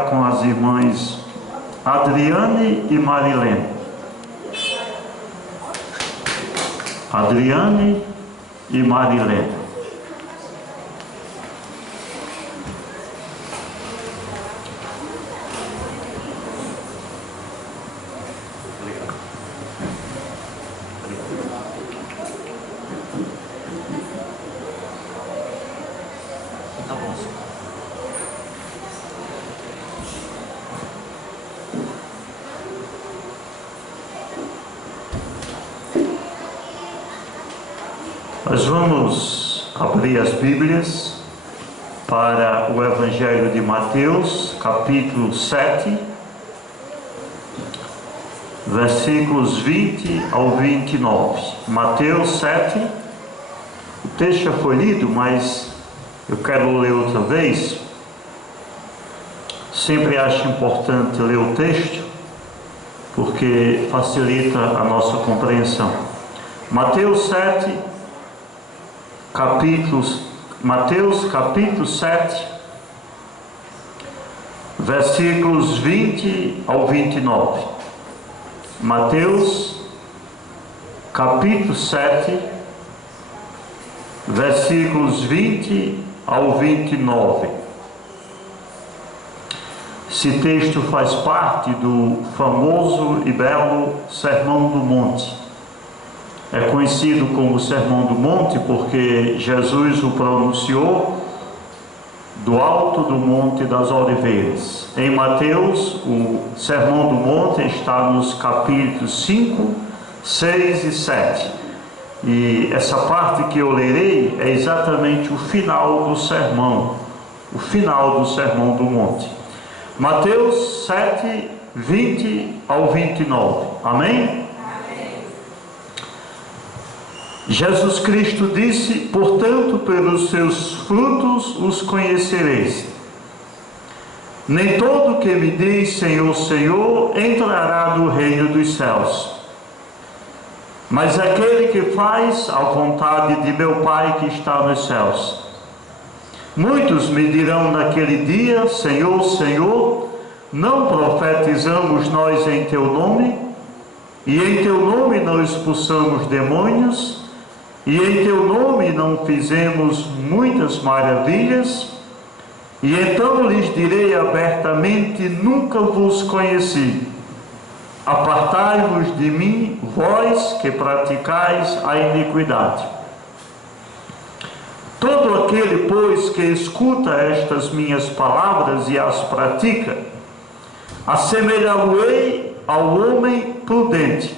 com as irmãs Adriane e Marilene. Adriane e Marilene. Nós vamos abrir as Bíblias para o Evangelho de Mateus, capítulo 7, versículos 20 ao 29. Mateus 7, o texto já foi lido, mas eu quero ler outra vez. Sempre acho importante ler o texto, porque facilita a nossa compreensão. Mateus capítulo 7, versículos 20 ao 29. Mateus, capítulo 7, versículos 20 ao 29. Esse texto faz parte do famoso e belo Sermão do Monte. É conhecido como Sermão do Monte porque Jesus o pronunciou do alto do Monte das Oliveiras. Em Mateus, o Sermão do Monte está nos capítulos 5, 6 e 7. E essa parte que eu lerei é exatamente o final do sermão, o final do Sermão do Monte. Mateus 7, 20 ao 29. Amém? Jesus Cristo disse: portanto, pelos seus frutos os conhecereis. Nem todo que me diz Senhor, Senhor, entrará no reino dos céus, mas aquele que faz a vontade de meu Pai que está nos céus. Muitos me dirão naquele dia: Senhor, Senhor, não profetizamos nós em teu nome, e em teu nome não expulsamos demônios, e em teu nome não fizemos muitas maravilhas? E então lhes direi abertamente: nunca vos conheci. Apartai-vos de mim, vós que praticais a iniquidade. Todo aquele, pois, que escuta estas minhas palavras e as pratica, assemelhá-lo-ei ao homem prudente,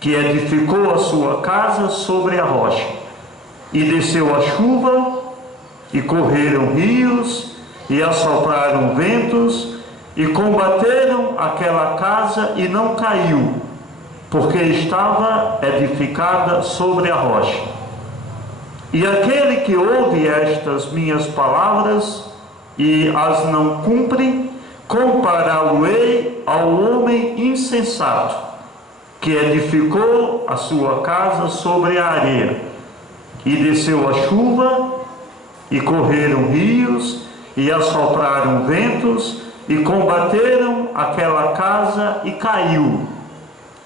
que edificou a sua casa sobre a rocha, e desceu a chuva, e correram rios, e assopraram ventos, e combateram aquela casa, e não caiu, porque estava edificada sobre a rocha. E aquele que ouve estas minhas palavras e as não cumpre, compará-lo-ei ao homem insensato, que edificou a sua casa sobre a areia, e desceu a chuva, e correram rios, e assopraram ventos, e combateram aquela casa, e caiu,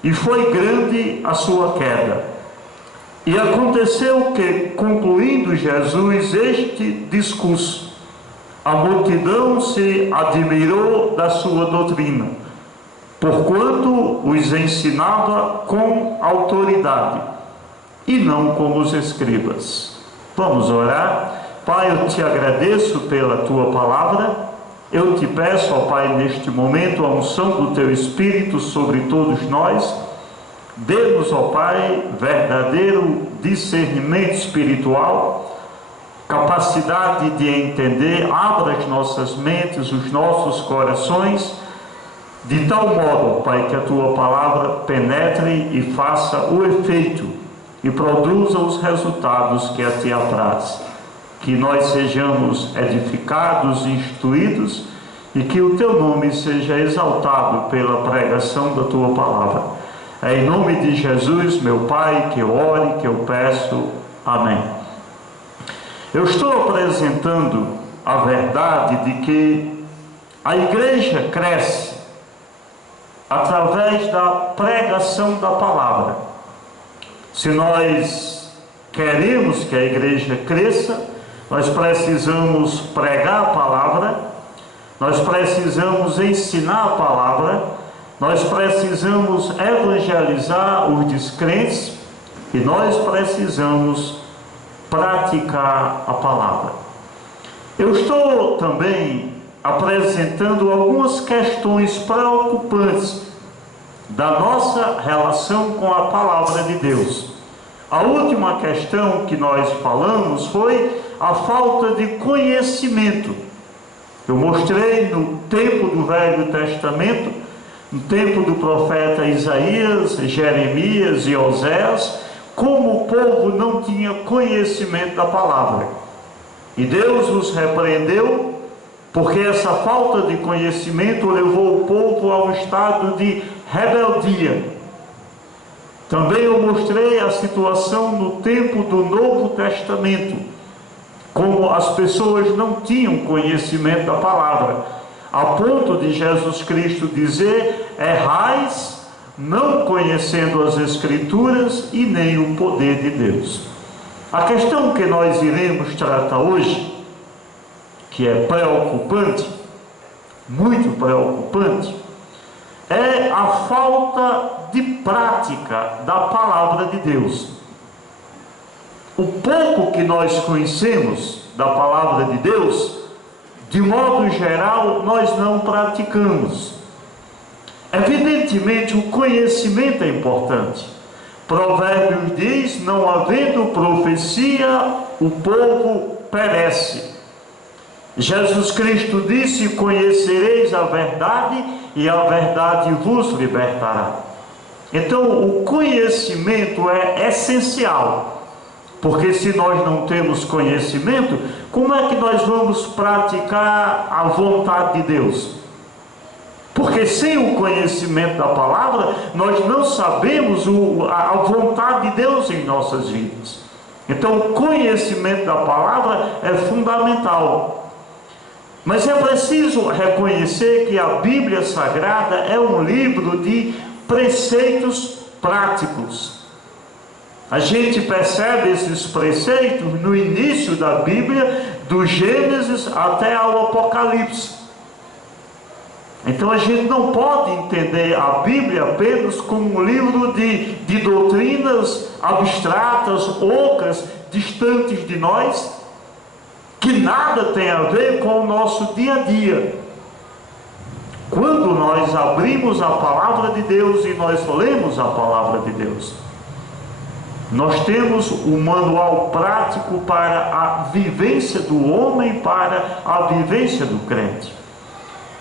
e foi grande a sua queda. E aconteceu que, concluindo Jesus este discurso, a multidão se admirou da sua doutrina, porquanto os ensinava com autoridade, e não como os escribas. Vamos orar. Pai, eu te agradeço pela tua palavra. Eu te peço, ó Pai, neste momento, a unção do teu Espírito sobre todos nós. Dê-nos, ó Pai, verdadeiro discernimento espiritual, capacidade de entender. Abra as nossas mentes, os nossos corações, de tal modo, Pai, que a tua palavra penetre e faça o efeito e produza os resultados que a ti apraz. Que nós sejamos edificados, instruídos, e que o teu nome seja exaltado pela pregação da tua palavra. É em nome de Jesus, meu Pai, que eu oro, que eu peço. Amém. Eu estou apresentando a verdade de que A igreja cresce através da pregação da palavra. Se nós queremos que a igreja cresça, nós precisamos pregar a palavra, nós precisamos ensinar a palavra, nós precisamos evangelizar os descrentes e nós precisamos praticar a palavra. Eu estou também apresentando algumas questões preocupantes da nossa relação com a palavra de Deus. A última questão que nós falamos foi a falta de conhecimento. Eu mostrei no tempo do Velho Testamento, no tempo do profeta Isaías, Jeremias e Oséias, como o povo não tinha conhecimento da palavra. E Deus os repreendeu, porque essa falta de conhecimento levou o povo a um estado de rebeldia. Também eu mostrei a situação no tempo do Novo Testamento, como as pessoas não tinham conhecimento da palavra, a ponto de Jesus Cristo dizer: errais, não conhecendo as Escrituras e nem o poder de Deus. A questão que nós iremos tratar hoje, que é preocupante, muito preocupante, é a falta de prática da palavra de Deus. O pouco que nós conhecemos da palavra de Deus, de modo geral, nós não praticamos. Evidentemente, o conhecimento é importante. Provérbios diz: não havendo profecia, o povo perece. Jesus Cristo disse: conhecereis a verdade e a verdade vos libertará. Então, o conhecimento é essencial, porque se nós não temos conhecimento, como é que nós vamos praticar a vontade de Deus? Porque sem o conhecimento da palavra, nós não sabemos a vontade de Deus em nossas vidas. Então, o conhecimento da palavra é fundamental. Mas é preciso reconhecer que a Bíblia Sagrada é um livro de preceitos práticos. A gente percebe esses preceitos no início da Bíblia, do Gênesis até ao Apocalipse. Então a gente não pode entender a Bíblia apenas como um livro de doutrinas abstratas, ocas, distantes de nós, que nada tem a ver com o nosso dia a dia. Quando nós abrimos a palavra de Deus e nós lemos a palavra de Deus, nós temos um manual prático para a vivência do homem, para a vivência do crente.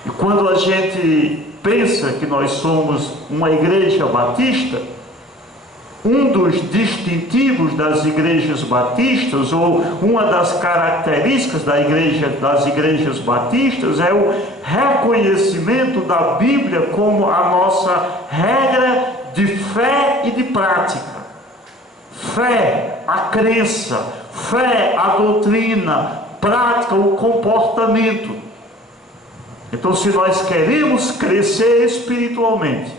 E quando a gente pensa que nós somos uma igreja batista, um dos distintivos das igrejas batistas, ou uma das características das igrejas batistas, é o reconhecimento da Bíblia como a nossa regra de fé e de prática. Fé, a crença; fé, a doutrina; prática, o comportamento. Então, se nós queremos crescer espiritualmente,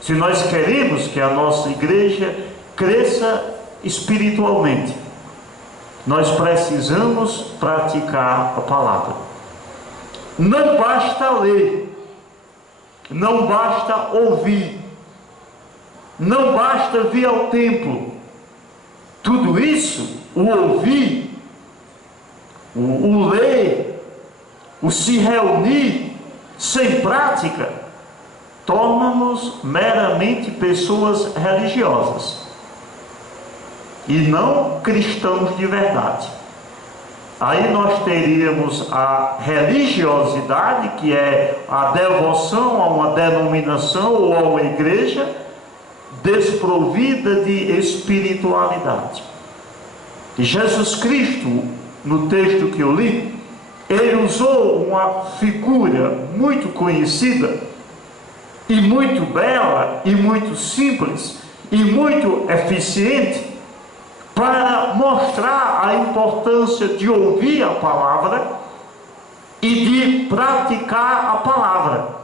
se nós queremos que a nossa igreja cresça espiritualmente, nós precisamos praticar a palavra. Não basta ler, não basta ouvir, não basta vir ao templo. Tudo isso, o ouvir, o ler, o se reunir, sem prática, torna-nos meramente pessoas religiosas e não cristãos de verdade. Aí nós teríamos a religiosidade, que é a devoção a uma denominação ou a uma igreja, desprovida de espiritualidade. E Jesus Cristo, no texto que eu li, ele usou uma figura muito conhecida e muito bela e muito simples e muito eficiente para mostrar a importância de ouvir a palavra e de praticar a palavra.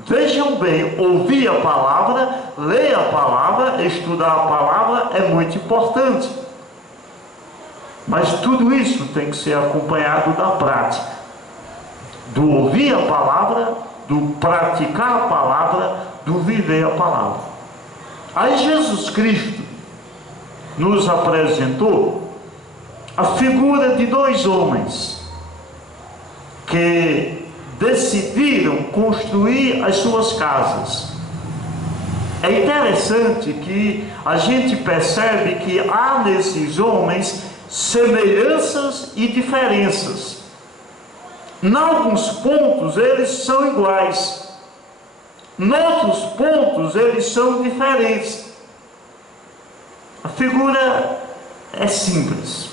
Vejam bem, ouvir a palavra, ler a palavra, estudar a palavra é muito importante. Mas tudo isso tem que ser acompanhado da prática. Do ouvir a palavra, do praticar a palavra, do viver a palavra. Aí Jesus Cristo nos apresentou a figura de dois homens que decidiram construir as suas casas. É interessante que a gente percebe que há nesses homens semelhanças e diferenças. Em alguns pontos eles são iguais, em outros pontos eles são diferentes. A figura é simples.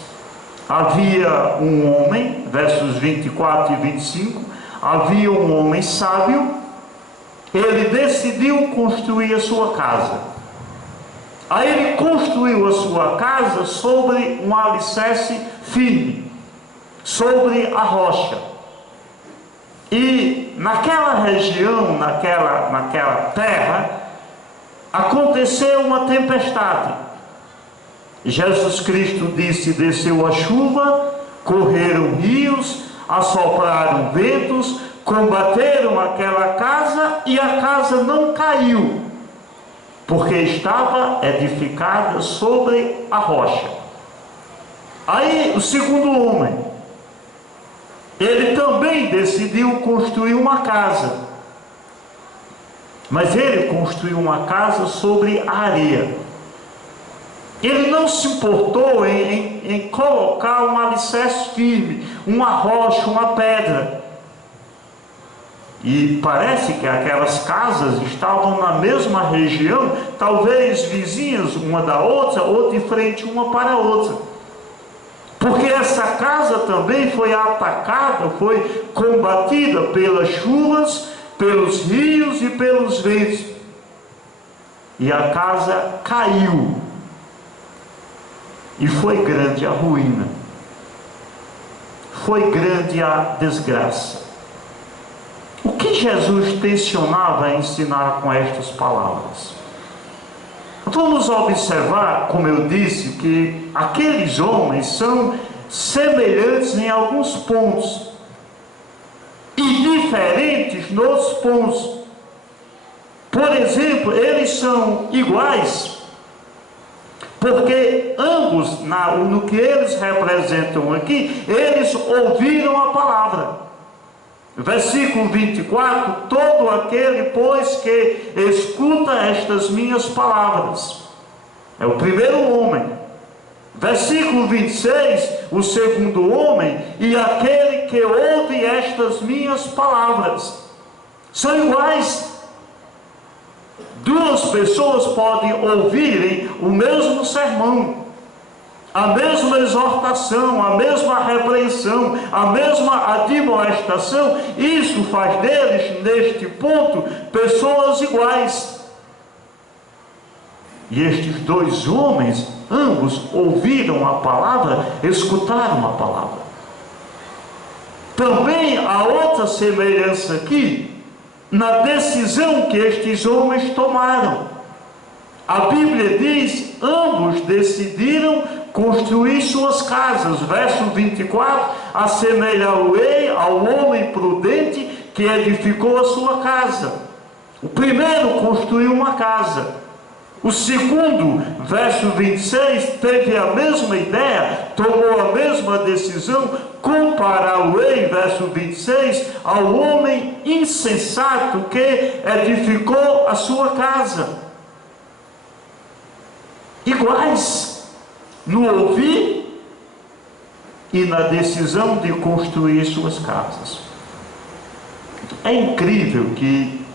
Havia um homem, versos 24 e 25, havia um homem sábio, ele decidiu construir a sua casa. Aí ele construiu a sua casa sobre um alicerce firme, sobre a rocha. E naquela região, naquela terra, aconteceu uma tempestade. Jesus Cristo disse: desceu a chuva, correram rios, assopraram ventos, combateram aquela casa e a casa não caiu, porque estava edificada sobre a rocha. Aí o segundo homem, ele também decidiu construir uma casa, mas ele construiu uma casa sobre a areia. Ele não se importou em colocar um alicerce firme, uma rocha, uma pedra. E parece que aquelas casas estavam na mesma região, talvez vizinhas uma da outra, ou de frente uma para a outra. Porque essa casa também foi atacada, foi combatida pelas chuvas, pelos rios e pelos ventos. E a casa caiu. E foi grande a ruína. Foi grande a desgraça. O que Jesus tensionava ensinar com estas palavras? Vamos observar, como eu disse, que aqueles homens são semelhantes em alguns pontos e diferentes nos pontos. Por exemplo, eles são iguais porque ambos, no que eles representam aqui, eles ouviram a palavra. Versículo 24: todo aquele, pois, que escuta estas minhas palavras. É o primeiro homem. Versículo 26, o segundo homem: e aquele que ouve estas minhas palavras. São iguais. Duas pessoas podem ouvirem o mesmo sermão, a mesma exortação, a mesma repreensão, a mesma admoestação. Isso faz deles, neste ponto, pessoas iguais. E estes dois homens, ambos ouviram a palavra, escutaram a palavra. Também há outra semelhança aqui, na decisão que estes homens tomaram. A Bíblia diz: ambos decidiram construir suas casas. Verso 24: assemelhá-lo-ei ao homem prudente que edificou a sua casa. O primeiro construiu uma casa. O segundo, verso 26, teve a mesma ideia, tomou a mesma decisão. Compará-lo-ei, verso 26, ao homem insensato que edificou a sua casa. Iguais no ouvir e na decisão de construir suas casas. É incrível que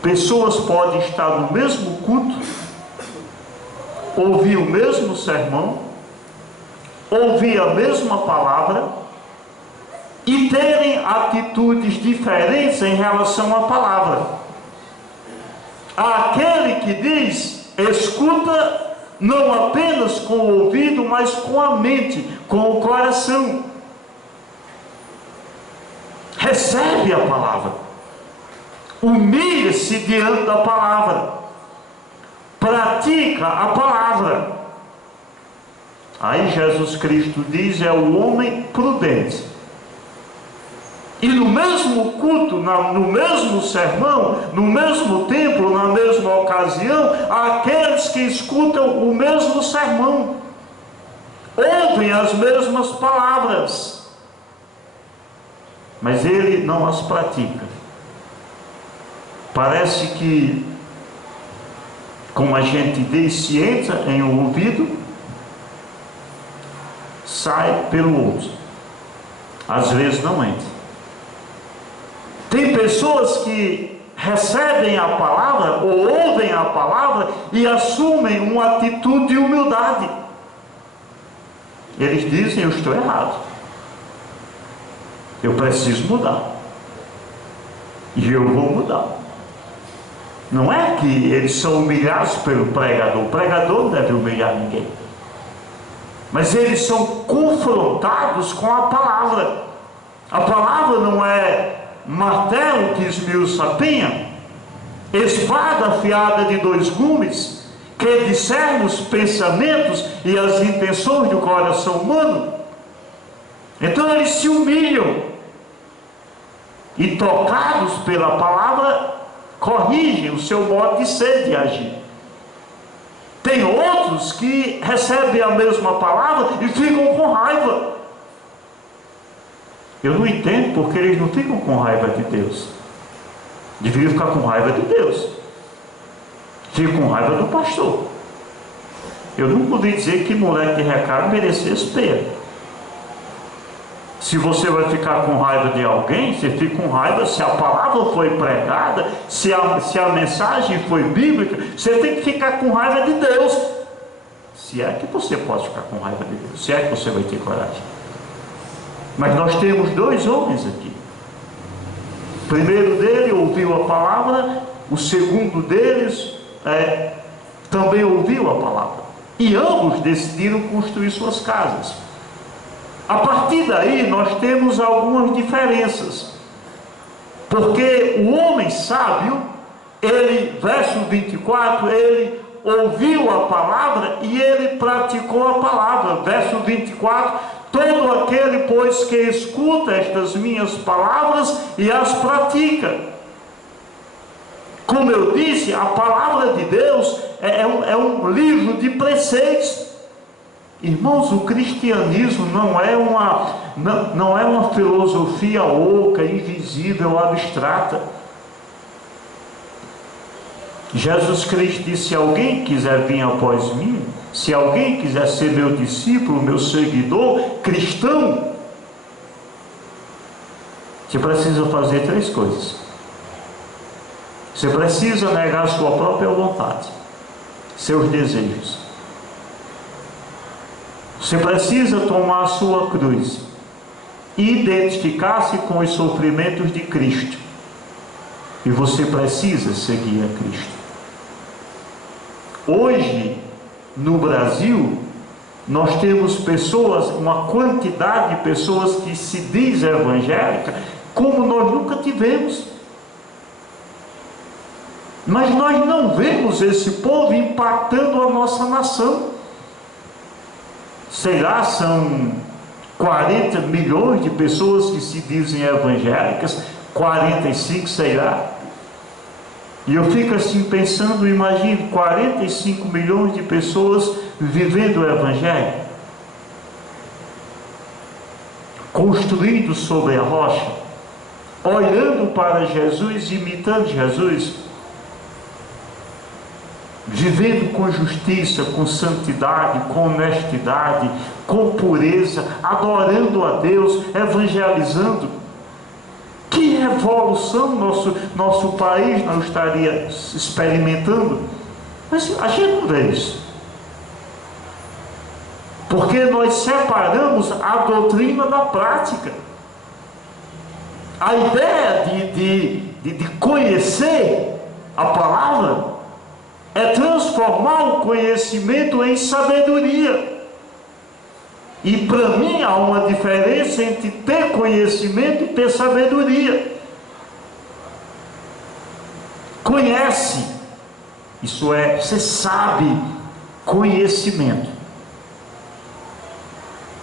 pessoas podem estar no mesmo culto, ouvir o mesmo sermão, ouvir a mesma palavra e terem atitudes diferentes em relação à palavra. Há aquele que diz: escuta não apenas com o ouvido, mas com a mente, com o coração. recebe a palavra, humilha-se diante da palavra, pratica a palavra. Aí Jesus Cristo diz: é o homem prudente. E no mesmo culto, no mesmo sermão, no mesmo templo, na mesma ocasião, há aqueles que escutam o mesmo sermão, ouvem as mesmas palavras, mas ele não as pratica. Parece que, como a gente diz, se entra em um ouvido, sai pelo outro. Às vezes não entra. Tem pessoas que recebem a palavra ou ouvem a palavra e assumem uma atitude de humildade. Eles dizem: eu estou errado, eu preciso mudar, e eu vou mudar. Não é que eles são humilhados pelo pregador. O pregador não deve humilhar ninguém, mas eles são confrontados com a palavra. A palavra não é martelo que esmiuça a penha, espada afiada de 2 gumes, que discerne os pensamentos e as intenções do coração humano. Então eles se humilham e, tocados pela palavra, corrigem o seu modo de ser e de agir. Tem outros que recebem a mesma palavra e ficam com raiva. Eu não entendo porque eles não ficam com raiva de Deus. Deveriam ficar com raiva de Deus. Ficam com raiva do pastor. Eu nunca ouvi dizer que moleque de recado merecesse pena. Se você vai ficar com raiva de alguém, você fica com raiva se a palavra foi pregada, se a mensagem foi bíblica. Você tem que ficar com raiva de Deus. Se é que você pode ficar com raiva de Deus, se é que você vai ter coragem. Mas nós temos 2 homens aqui. O primeiro dele ouviu a palavra, o segundo deles também ouviu a palavra. E ambos decidiram construir suas casas. A partir daí nós temos algumas diferenças. Porque o homem sábio, ele, verso 24, ele ouviu a palavra e ele praticou a palavra. Verso 24: todo aquele, pois, que escuta estas minhas palavras e as pratica. Como eu disse, a palavra de Deus é um livro de preceitos. Irmãos, o cristianismo não é uma filosofia oca, invisível, abstrata. Jesus Cristo disse: se alguém quiser vir após mim, se alguém quiser ser meu discípulo, meu seguidor, cristão, você precisa fazer 3 coisas. Você precisa negar sua própria vontade, seus desejos. Você precisa tomar a sua cruz e identificar-se com os sofrimentos de Cristo. E você precisa seguir a Cristo. Hoje, no Brasil, nós temos pessoas, uma quantidade de pessoas que se diz evangélica, como nós nunca tivemos. Mas nós não vemos esse povo impactando a nossa nação. Sei lá, são 40 milhões de pessoas que se dizem evangélicas, 45, sei lá. E eu fico assim pensando, imagine 45 milhões de pessoas vivendo o Evangelho, construindo sobre a rocha, olhando para Jesus, imitando Jesus, vivendo com justiça, com santidade, com honestidade, com pureza, adorando a Deus, evangelizando. Que revolução nosso país não estaria experimentando? Mas a gente não vê isso, porque nós separamos a doutrina da prática. A ideia de conhecer a palavra é transformar o conhecimento em sabedoria. E para mim há uma diferença entre ter conhecimento e ter sabedoria. Conhece, isso é, você sabe, conhecimento.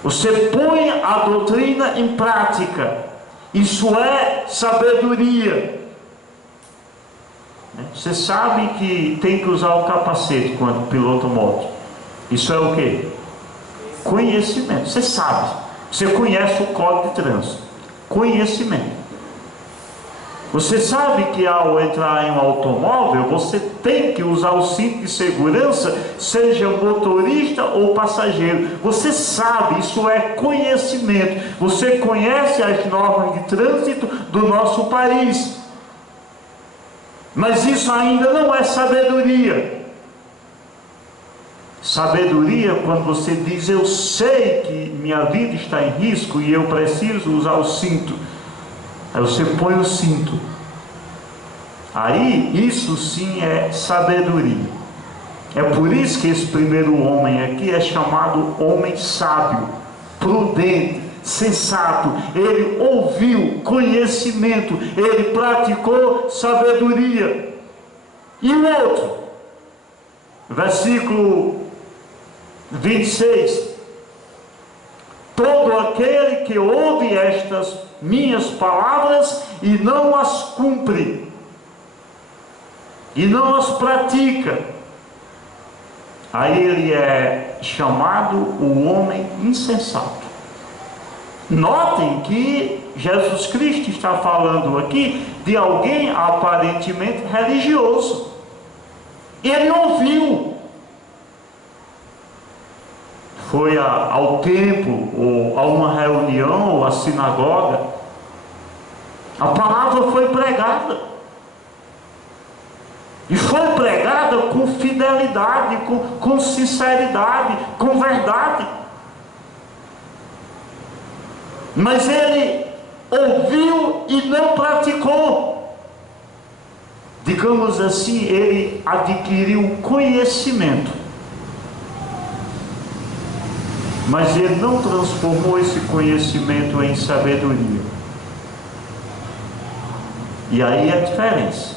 Você põe a doutrina em prática, isso é sabedoria. Você sabe que tem que usar o capacete quando pilota moto. Isso é o quê? Conhecimento. Você sabe. Você conhece o código de trânsito. Conhecimento. Você sabe que ao entrar em um automóvel, você tem que usar o cinto de segurança, seja motorista ou passageiro. Você sabe, isso é conhecimento. Você conhece as normas de trânsito do nosso país. Mas isso ainda não é sabedoria. Sabedoria quando você diz: eu sei que minha vida está em risco e eu preciso usar o cinto. Aí você põe o cinto. Aí isso sim é sabedoria. É por isso que esse primeiro homem aqui é chamado homem sábio, prudente, sensato. Ele ouviu conhecimento, ele praticou sabedoria. E o outro, versículo 26: todo aquele que ouve estas minhas palavras e não as cumpre, e não as pratica, aí ele é chamado o homem insensato. Notem que Jesus Cristo está falando aqui de alguém aparentemente religioso. Ele ouviu, foi ao templo, ou a uma reunião, ou à sinagoga, a palavra foi pregada, e foi pregada com fidelidade, com sinceridade, com verdade. Mas ele ouviu e não praticou. Digamos assim, ele adquiriu conhecimento, mas ele não transformou esse conhecimento em sabedoria. E aí a diferença: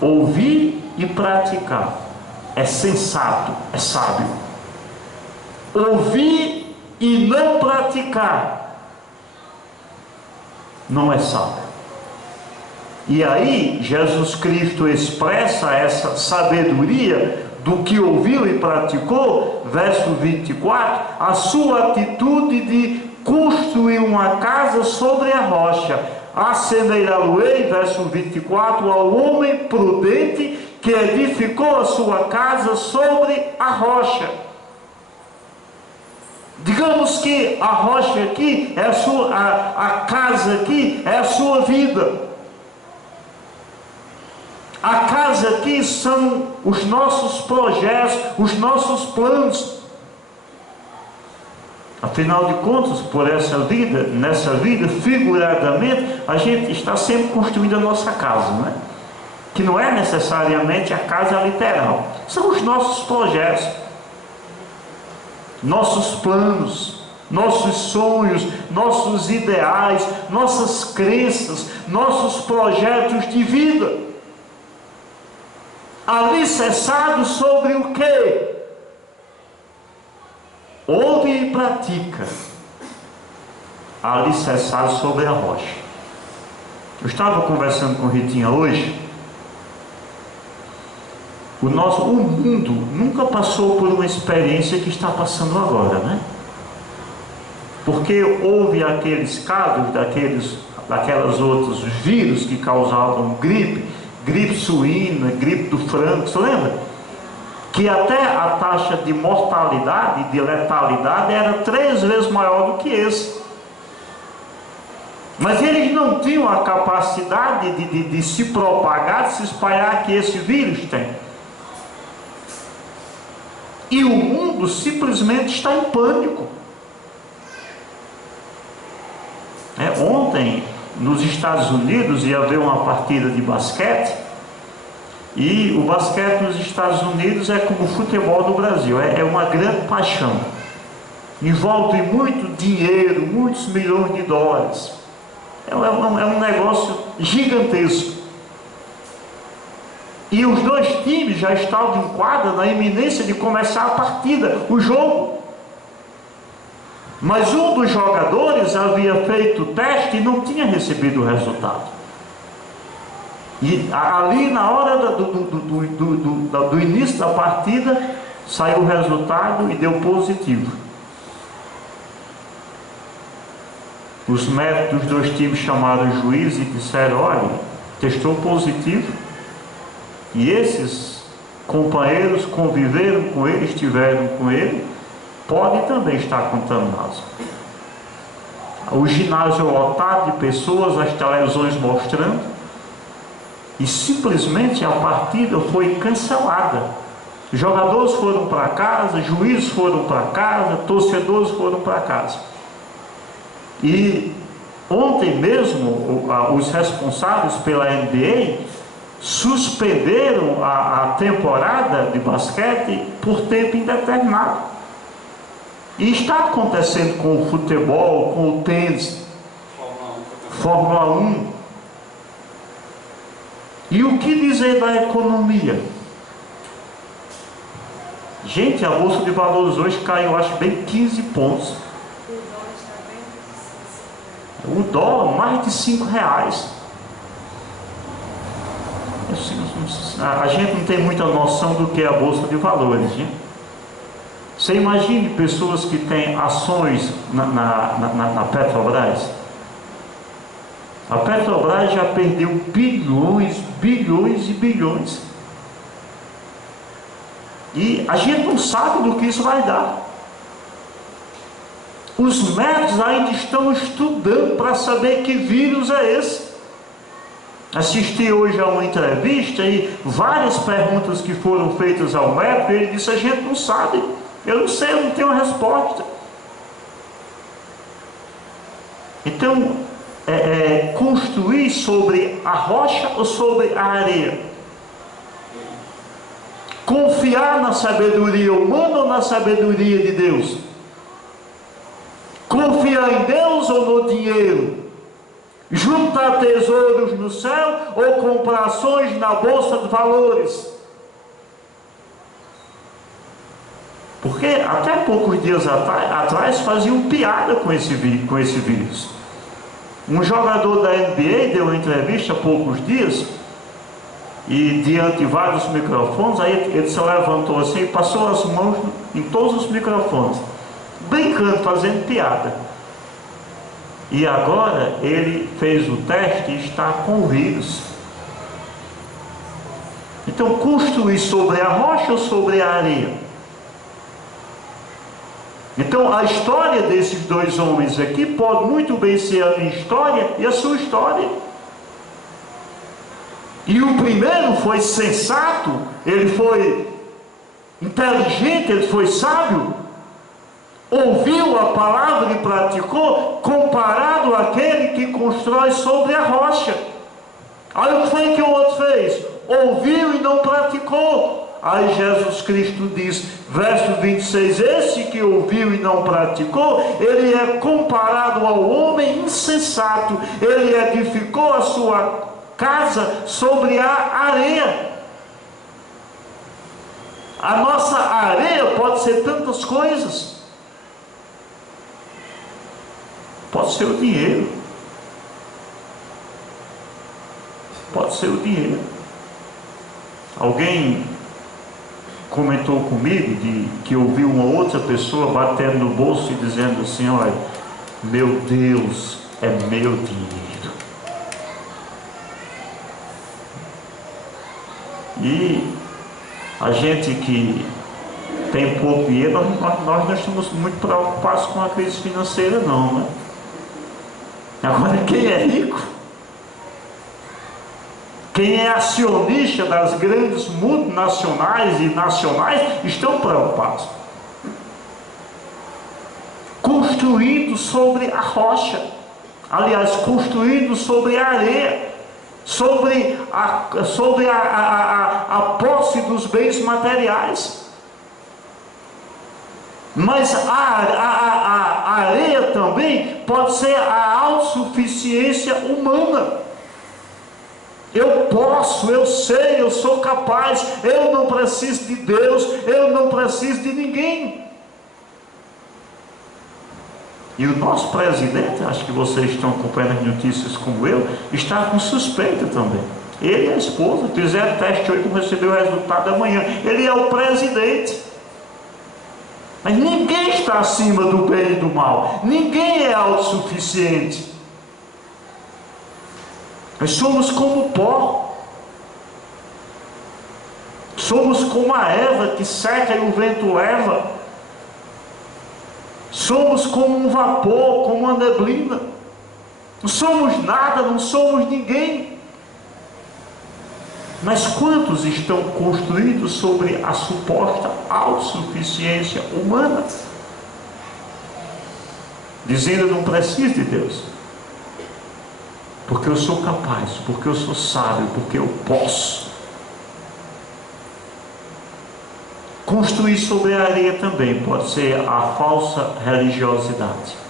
ouvir e praticar é sensato, é sábio. Ouvir e não praticar não é sábio. E aí Jesus Cristo expressa essa sabedoria do que ouviu e praticou, verso 24, a sua atitude de construir uma casa sobre a rocha. Assemelhá-lo-ei, verso 24, ao homem prudente que edificou a sua casa sobre a rocha. Digamos que a rocha aqui é a casa aqui é a sua vida. A casa aqui são os nossos projetos, os nossos planos. Afinal de contas, por nessa vida, figuradamente, a gente está sempre construindo a nossa casa, não é? Que não é necessariamente a casa literal. São os nossos projetos, nossos planos, nossos sonhos, nossos ideais, nossas crenças, nossos projetos de vida. Alicerçado sobre o quê? Ouve e pratica. Alicerçado sobre a rocha. Eu estava conversando com Ritinha hoje. O mundo nunca passou por uma experiência que está passando agora, né? Porque houve aqueles casos daquelas outros vírus que causavam gripe suína, gripe do frango, você lembra? Que até a taxa de mortalidade, de letalidade, era 3 vezes maior do que esse. Mas eles não tinham a capacidade de se propagar, de se espalhar que esse vírus tem. E o mundo simplesmente está em pânico. Ontem, nos Estados Unidos, ia haver uma partida de basquete. E o basquete nos Estados Unidos é como o futebol no Brasil, é uma grande paixão. envolve muito dinheiro, muitos milhões de dólares. É um negócio gigantesco. E os dois times já estavam em quadra, na iminência de começar a partida, o jogo. Mas um dos jogadores havia feito o teste e não tinha recebido o resultado. E ali na hora do início da partida, saiu o resultado e deu positivo. Os médicos dos dois times chamaram o juiz e disseram: olha, testou positivo. E esses companheiros conviveram com ele, estiveram com ele, podem também estar contaminados. O ginásio lotado de pessoas, as televisões mostrando, e simplesmente a partida foi cancelada. Jogadores foram para casa, juízes foram para casa, torcedores foram para casa. E ontem mesmo os responsáveis pela NBA suspenderam a temporada de basquete por tempo indeterminado. E está acontecendo com o futebol, com o tênis, Fórmula 1. E o que dizer da economia? Gente, a Bolsa de Valores hoje caiu, acho bem 15 pontos. O dólar, mais de R$5. A gente não tem muita noção do que é a Bolsa de Valores, né? Você imagine pessoas que têm ações na Petrobras. A Petrobras já perdeu bilhões e bilhões. E a gente não sabe do que isso vai dar. Os médicos ainda estão estudando para saber que vírus é esse. Assisti hoje a uma entrevista e várias perguntas que foram feitas ao médico, ele disse: a gente não sabe, eu não sei, eu não tenho resposta. Então, construir sobre a rocha ou sobre a areia? Confiar na sabedoria humana ou na sabedoria de Deus? Confiar em Deus ou no dinheiro? Juntar tesouros no céu ou comprar ações na Bolsa de Valores? Porque até poucos dias atrás faziam piada com esse vírus. Um jogador da NBA deu uma entrevista há poucos dias e diante de vários microfones, aí ele se levantou assim e passou as mãos em todos os microfones, brincando, fazendo piada. E agora ele fez o teste e está com o vírus. Então, construir sobre a rocha ou sobre a areia? Então, a história desses dois homens aqui pode muito bem ser a minha história e a sua história. E o primeiro foi sensato, ele foi inteligente, ele foi sábio, ouviu a palavra e praticou, comparado àquele que constrói sobre a rocha. Olha o que foi que o outro fez: ouviu e não praticou. Aí Jesus Cristo diz, verso 26, esse que ouviu e não praticou, ele é comparado ao homem insensato. Ele edificou a sua casa sobre a areia. A nossa areia pode ser tantas coisas. Pode ser o dinheiro. Pode ser o dinheiro. Alguém comentou comigo que ouviu uma outra pessoa batendo no bolso e dizendo assim: olha, meu Deus é meu dinheiro. E a gente que tem pouco dinheiro, nós não estamos muito preocupados com a crise financeira não, né? Agora, quem é rico, quem é acionista das grandes multinacionais e nacionais, estão preocupados. Construindo sobre a rocha, aliás, construindo sobre a areia, sobre a posse dos bens materiais. Mas a areia também pode ser a autossuficiência humana. Eu posso, eu sei, eu sou capaz, eu não preciso de Deus, eu não preciso de ninguém. E o nosso presidente, acho que vocês estão acompanhando as notícias como eu, está com suspeita também. Ele e a esposa fizeram teste hoje, vão receber o resultado amanhã. Ele é o presidente. Mas ninguém está acima do bem e do mal. Ninguém é autossuficiente. Nós somos como pó. Somos como a erva que seca e o vento leva. Somos como um vapor, como uma neblina. Não somos nada, não somos ninguém. Mas quantos estão construídos sobre a suposta autossuficiência humana? Dizendo: eu não preciso de Deus, porque eu sou capaz, porque eu sou sábio, porque eu posso. Construir sobre a areia também pode ser a falsa religiosidade.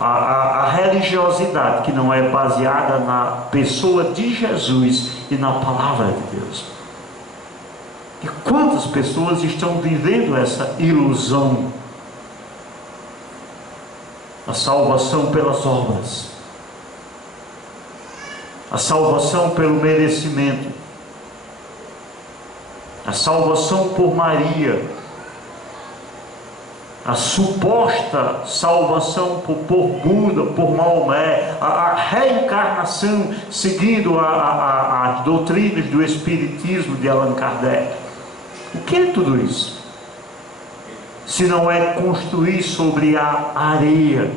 A religiosidade que não é baseada na pessoa de Jesus e na palavra de Deus. E quantas pessoas estão vivendo essa ilusão? A salvação pelas obras, a salvação pelo merecimento, a salvação por Maria, a suposta salvação por Buda, por Maomé, a reencarnação seguindo as doutrinas do Espiritismo de Allan Kardec. O que é tudo isso? Se não é construir sobre a areia.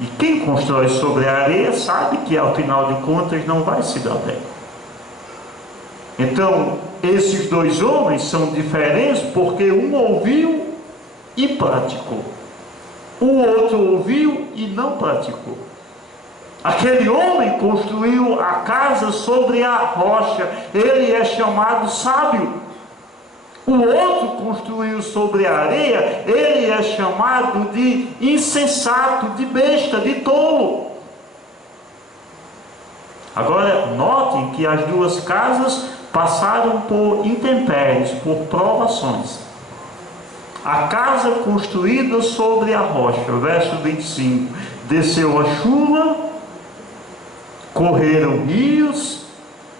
E quem constrói sobre a areia sabe que ao final de contas não vai se dar bem. Então, esses dois homens são diferentes porque um ouviu e praticou. O outro ouviu e não praticou. Aquele homem construiu a casa sobre a rocha. Ele é chamado sábio. O outro construiu sobre a areia. Ele é chamado de insensato, de besta, de tolo. Agora, notem que as duas casas passaram por intempéries, por provações. A casa construída sobre a rocha, verso 25, desceu a chuva, correram rios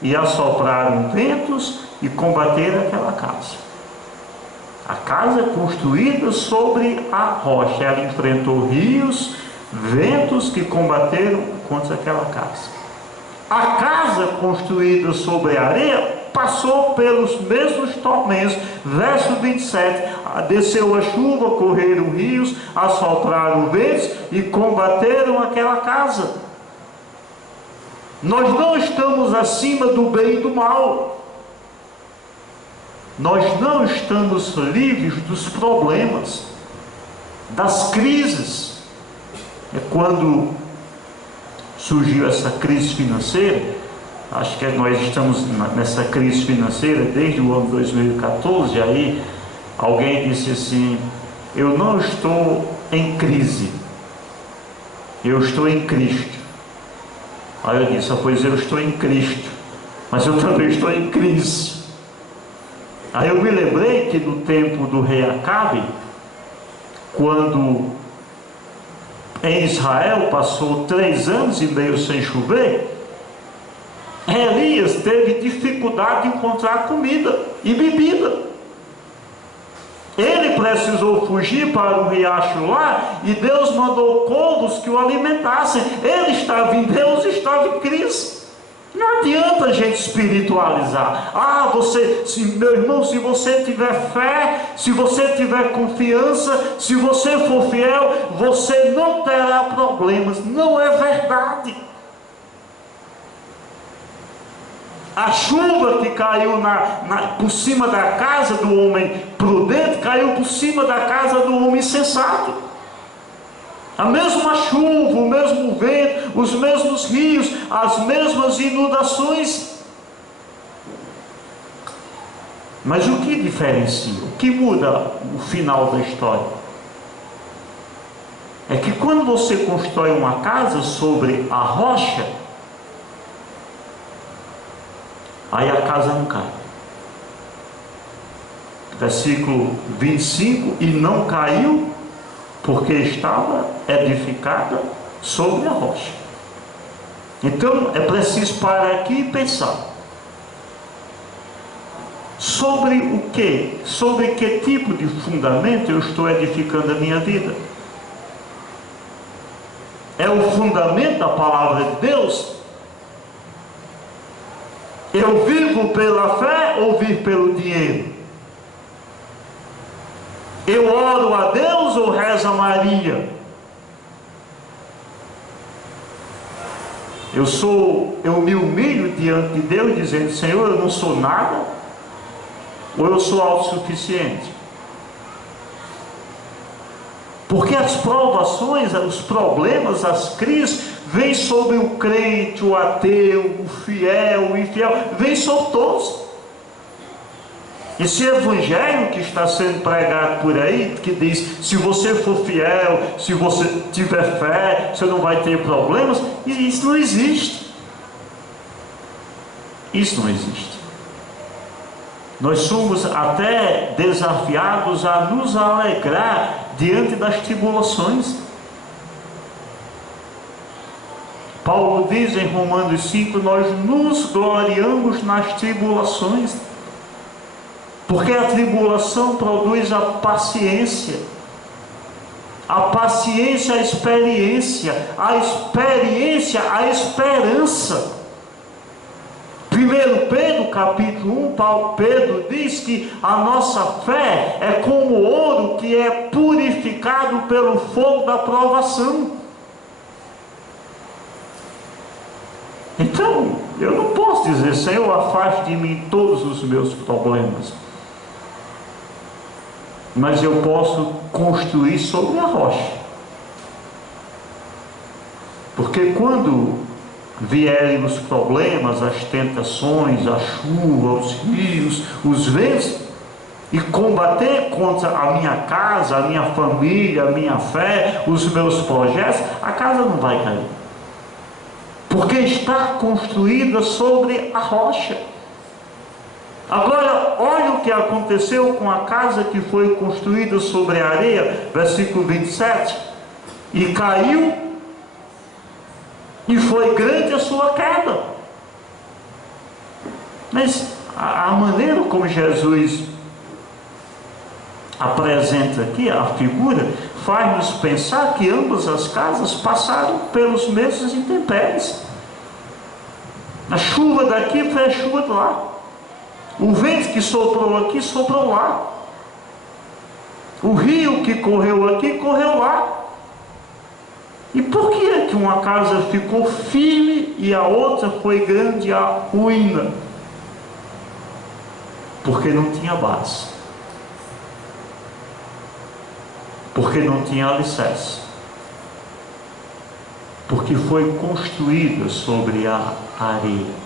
e assopraram ventos e combateram aquela casa. A casa construída sobre a rocha, ela enfrentou rios, ventos que combateram contra aquela casa. A casa construída sobre a areia passou pelos mesmos tormentos. Verso 27, desceu a chuva, correram rios, assopraram ventos e combateram aquela casa. Nós não estamos acima do bem e do mal. Nós não estamos livres dos problemas, das crises. É quando surgiu essa crise financeira. Acho que nós estamos nessa crise financeira desde o ano 2014. Aí alguém disse assim: eu não estou em crise, eu estou em Cristo. Aí eu disse: pois eu estou em Cristo, mas eu também estou em crise. Aí eu me lembrei que no tempo do rei Acabe, quando em Israel passou 3 anos e meio sem chover, Elias teve dificuldade de encontrar comida e bebida. Ele precisou fugir para um riacho lá, e Deus mandou corvos que o alimentassem. Ele estava em Deus, estava em crise. Não adianta a gente espiritualizar. Meu irmão, se você tiver fé, se você tiver confiança, se você for fiel, você não terá problemas. Não é verdade. A chuva que caiu por cima da casa do homem prudente, caiu por cima da casa do homem insensato. A mesma chuva, o mesmo vento, os mesmos rios, as mesmas inundações. Mas o que diferencia? O que muda o final da história? É que quando você constrói uma casa sobre a rocha, aí a casa não cai. Versículo 25: e não caiu, porque estava edificada sobre a rocha. Então é preciso parar aqui e pensar sobre o que? Sobre que tipo de fundamento eu estou edificando a minha vida? É o fundamento da palavra de Deus? Eu vivo pela fé ou vivo pelo dinheiro? Eu oro a Deus ou rezo a Maria? Eu me humilho diante de Deus dizendo: Senhor, eu não sou nada, ou eu sou autossuficiente? Porque as provações, os problemas, as crises vêm sobre o crente, o ateu, o fiel, o infiel, vêm sobre todos. Esse evangelho que está sendo pregado por aí, que diz: se você for fiel, se você tiver fé, você não vai ter problemas, isso não existe. Isso não existe. Nós somos até desafiados a nos alegrar diante das tribulações. Paulo diz em Romanos 5: nós nos gloriamos nas tribulações, porque a tribulação produz a paciência, a experiência, a experiência, a esperança. 1 Pedro capítulo 1, Pedro diz que a nossa fé é como ouro que é purificado pelo fogo da provação. Então, eu não posso dizer: Senhor, afaste de mim todos os meus problemas. Mas eu posso construir sobre a rocha. Porque quando vierem os problemas, as tentações, a chuva, os rios, os ventos, e combater contra a minha casa, a minha família, a minha fé, os meus projetos, a casa não vai cair. Porque está construída sobre a rocha. Agora, olha o que aconteceu com a casa que foi construída sobre a areia, versículo 27. E caiu, e foi grande a sua queda. Mas a maneira como Jesus apresenta aqui a figura, faz-nos pensar que ambas as casas passaram pelos mesmos intempéries. A chuva daqui foi a chuva de lá. O vento que soprou aqui, soprou lá. O rio que correu aqui, correu lá. E por que é que uma casa ficou firme e a outra foi grande a ruína? Porque não tinha base. Porque não tinha alicerce. Porque foi construída sobre a areia.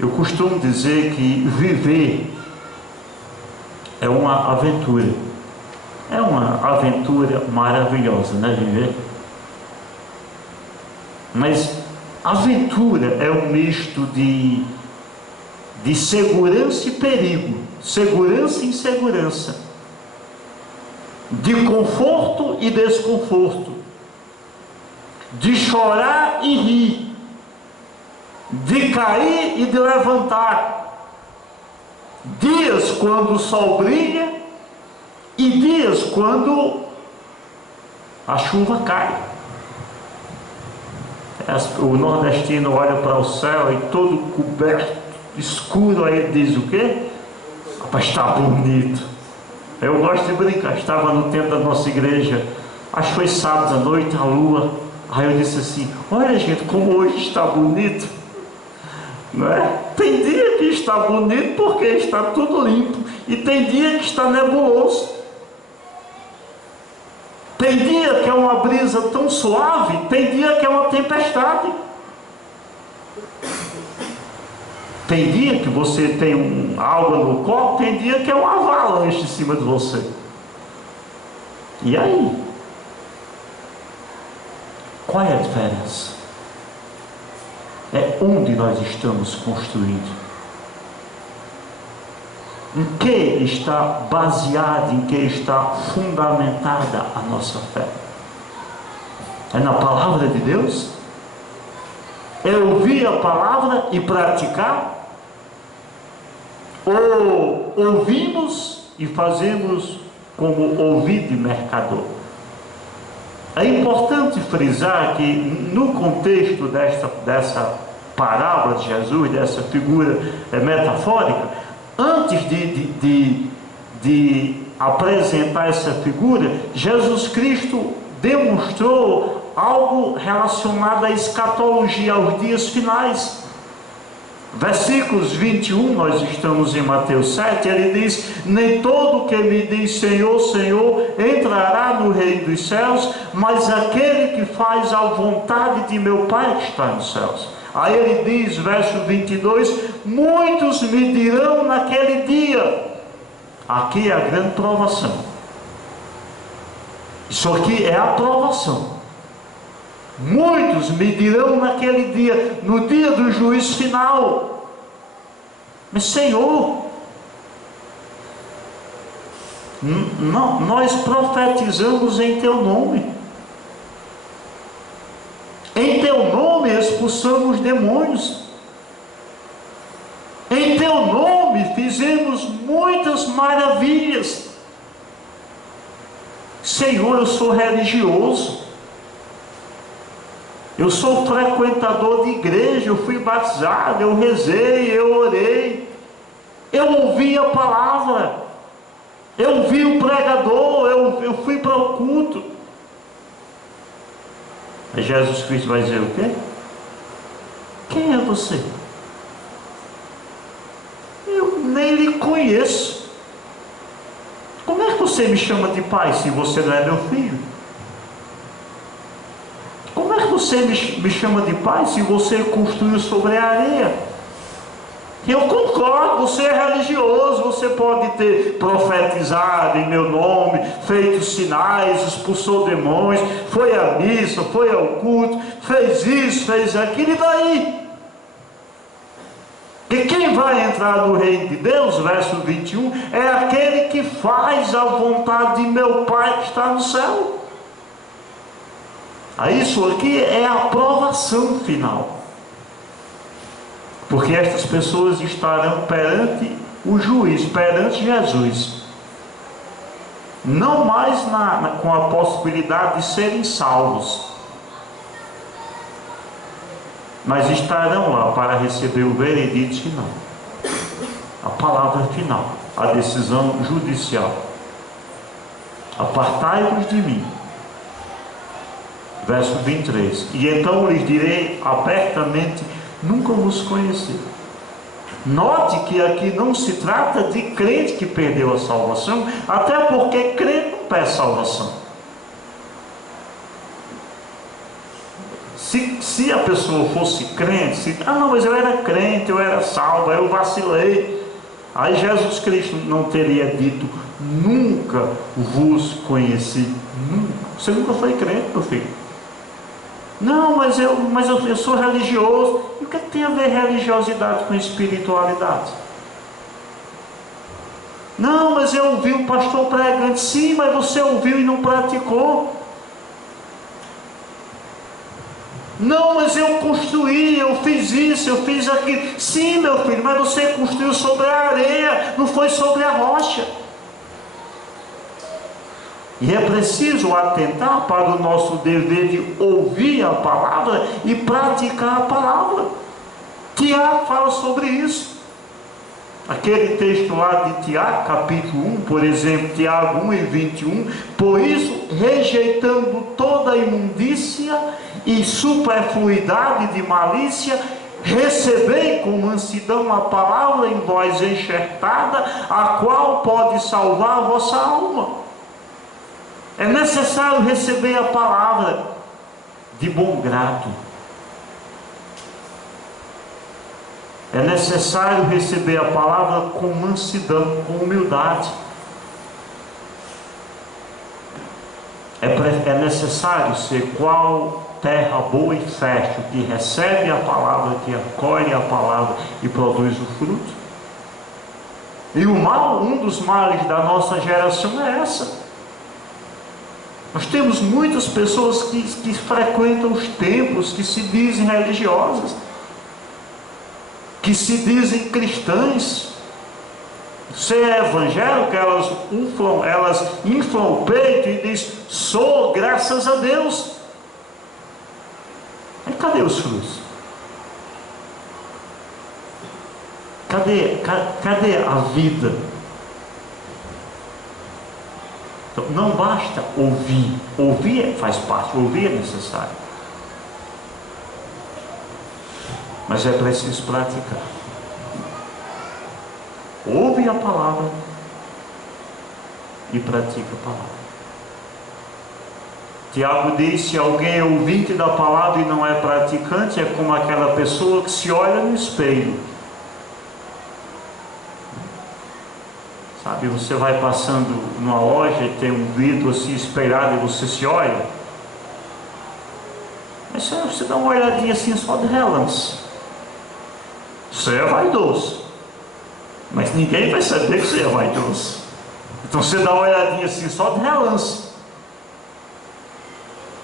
Eu costumo dizer que viver é uma aventura. É uma aventura maravilhosa, né, viver? Mas aventura é um misto de segurança e perigo, segurança e insegurança, de conforto e desconforto, de chorar e rir, de cair e de levantar, dias quando o sol brilha e dias quando a chuva cai. O nordestino olha para o céu e todo coberto, escuro, aí ele diz o quê? Rapaz, está bonito. Eu gosto de brincar. Estava no tempo da nossa igreja, acho que foi sábado à noite, a lua. Aí eu disse assim: olha, gente, como hoje está bonito, não é? Tem dia que está bonito porque está tudo limpo, e tem dia que está nebuloso. Tem dia que é uma brisa tão suave, tem dia que é uma tempestade. Tem dia que você tem algo no corpo, tem dia que é uma avalanche em cima de você. E aí? Qual é a diferença? É onde nós estamos construindo. Em que está baseada, em que está fundamentada a nossa fé? É na palavra de Deus? É ouvir a palavra e praticar? Ou ouvimos e fazemos como ouvir de mercador? É importante frisar que no contexto dessa parábola de Jesus, dessa figura metafórica, antes de apresentar essa figura, Jesus Cristo demonstrou algo relacionado à escatologia, aos dias finais. Versículos 21, nós estamos em Mateus 7, ele diz: nem todo que me diz Senhor, Senhor, entrará no reino dos céus, mas aquele que faz a vontade de meu Pai que está nos céus. Aí ele diz, verso 22, muitos me dirão naquele dia. Aqui é a grande provação. Isso aqui é a provação. Muitos me dirão naquele dia, no dia do juízo final: mas Senhor, nós profetizamos em teu nome, em teu nome expulsamos demônios, em teu nome fizemos muitas maravilhas. Senhor, eu sou religioso, eu sou frequentador de igreja, eu fui batizado, eu rezei, eu orei, eu ouvi a palavra, eu vi o pregador, eu fui para o culto. Aí Jesus Cristo vai dizer o quê? Quem é você? Eu nem lhe conheço. Como é que você me chama de pai se você não é meu filho? Como é que você me chama de pai se você construiu sobre a areia? Eu concordo, você é religioso, você pode ter profetizado em meu nome, feito sinais, expulsou demônios, foi à missa, foi ao culto, fez isso, fez aquilo, e daí? E quem vai entrar no reino de Deus, verso 21, é aquele que faz a vontade de meu Pai que está no céu. Isso aqui é a aprovação final, porque estas pessoas estarão perante o juiz, perante Jesus, não mais com a possibilidade de serem salvos, mas estarão lá para receber o veredito final, a palavra final, a decisão judicial. Apartai-vos de mim, verso 23, e então lhes direi abertamente: nunca vos conheci. Note que aqui não se trata de crente que perdeu a salvação, até porque crente não perde salvação. Se a pessoa fosse crente, não, mas eu era crente, eu era salvo, eu vacilei, aí Jesus Cristo não teria dito: nunca vos conheci. Nunca. Você nunca foi crente, meu filho. Não, mas eu sou religioso. E o que tem a ver religiosidade com espiritualidade? Não, mas eu ouvi o pastor pregando. Sim, mas você ouviu e não praticou. Não, mas eu construí, eu fiz isso, eu fiz aquilo. Sim, meu filho, mas você construiu sobre a areia, não foi sobre a rocha. E é preciso atentar para o nosso dever de ouvir a palavra e praticar a palavra. Tiago fala sobre isso. Aquele texto lá de Tiago, capítulo 1, por exemplo, Tiago 1 e 21. Por isso, rejeitando toda imundícia e superfluidade de malícia, recebei com mansidão a palavra em vós enxertada, a qual pode salvar a vossa alma. É necessário receber a palavra de bom grado. É necessário receber a palavra com mansidão, com humildade. É necessário ser qual terra boa e fértil, que recebe a palavra, que acolhe a palavra e produz o fruto. E o mal, um dos males da nossa geração é essa. Nós temos muitas pessoas que frequentam os templos, que se dizem religiosas, que se dizem cristãs. Você é evangélico, elas inflam o peito e dizem: sou, graças a Deus. Mas cadê os frutos? Cadê a vida? Então, não basta ouvir. Ouvir faz parte, ouvir é necessário. Mas é preciso praticar. Ouve a palavra e pratica a palavra. Tiago diz: se alguém é ouvinte da palavra e não é praticante, é como aquela pessoa que se olha no espelho. Sabe, você vai passando numa loja e tem um vidro assim espelhado e você se olha. Mas você dá uma olhadinha assim só de relance. Você é vaidoso. Mas ninguém vai saber que você é vaidoso. Então você dá uma olhadinha assim só de relance.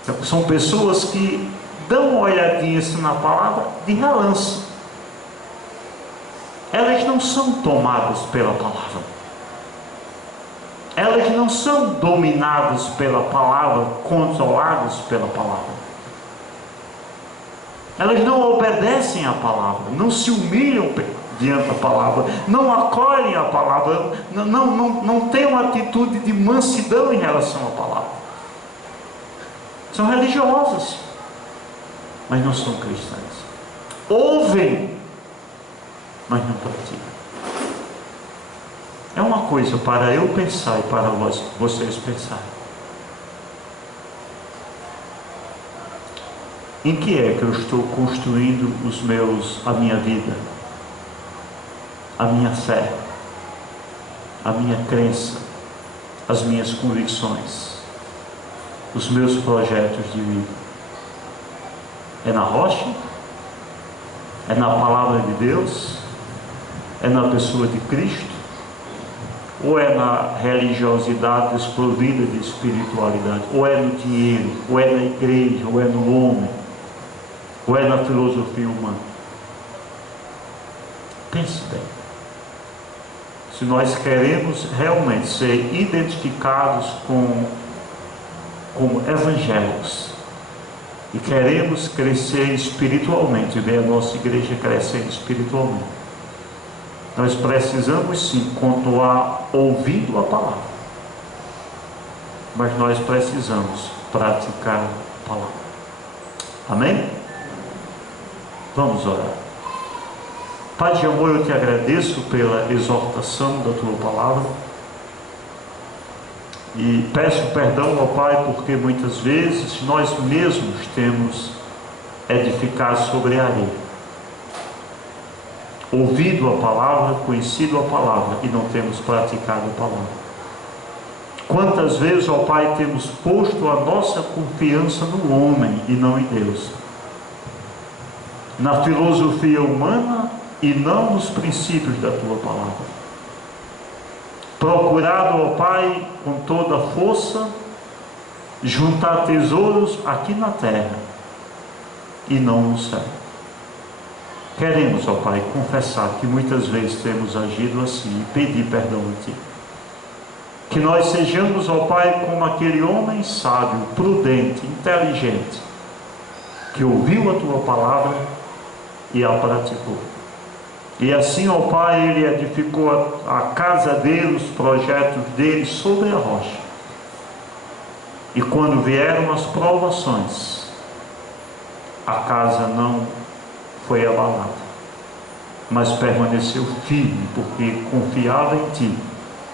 Então, são pessoas que dão uma olhadinha assim na palavra de relance. Elas não são tomadas pela palavra. Elas não são dominadas pela palavra, controladas pela palavra. Elas não obedecem à palavra, não se humilham diante da palavra, não acolhem a palavra, não têm uma atitude de mansidão em relação à palavra. São religiosas, mas não são cristãs. Ouvem, mas não praticam. É uma coisa para eu pensar e para vocês pensarem. Em que é que eu estou construindo a minha vida, a minha fé, a minha crença, as minhas convicções, os meus projetos de vida? É na rocha? É na palavra de Deus? É na pessoa de Cristo? Ou é na religiosidade desprovida de espiritualidade? Ou é no dinheiro? Ou é na igreja? Ou é no homem? Ou é na filosofia humana? Pense bem. Se nós queremos realmente ser identificados como evangélicos e queremos crescer espiritualmente, ver a nossa igreja crescendo espiritualmente, nós precisamos sim continuar ouvindo a palavra, mas nós precisamos praticar a palavra. Amém? Vamos orar. Pai de amor, eu te agradeço pela exortação da tua palavra e peço perdão, ó Pai, porque muitas vezes nós mesmos temos edificado sobre a areia, ouvido a palavra, conhecido a palavra e não temos praticado a palavra. Quantas vezes, ó Pai, temos posto a nossa confiança no homem e não em Deus, na filosofia humana e não nos princípios da tua palavra. Procurado, ó Pai, com toda a força, juntar tesouros aqui na terra e não no céu. Queremos, ó Pai, confessar que muitas vezes temos agido assim e pedir perdão a Ti. Que nós sejamos, ó Pai, como aquele homem sábio, prudente, inteligente, que ouviu a Tua palavra e a praticou. E assim, ó Pai, ele edificou a casa dele, os projetos dele sobre a rocha. E quando vieram as provações, a casa não foi abalada, mas permaneceu firme, porque confiava em Ti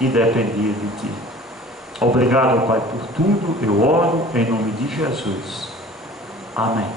e dependia de Ti. Obrigado, Pai, por tudo. Eu oro em nome de Jesus. Amém.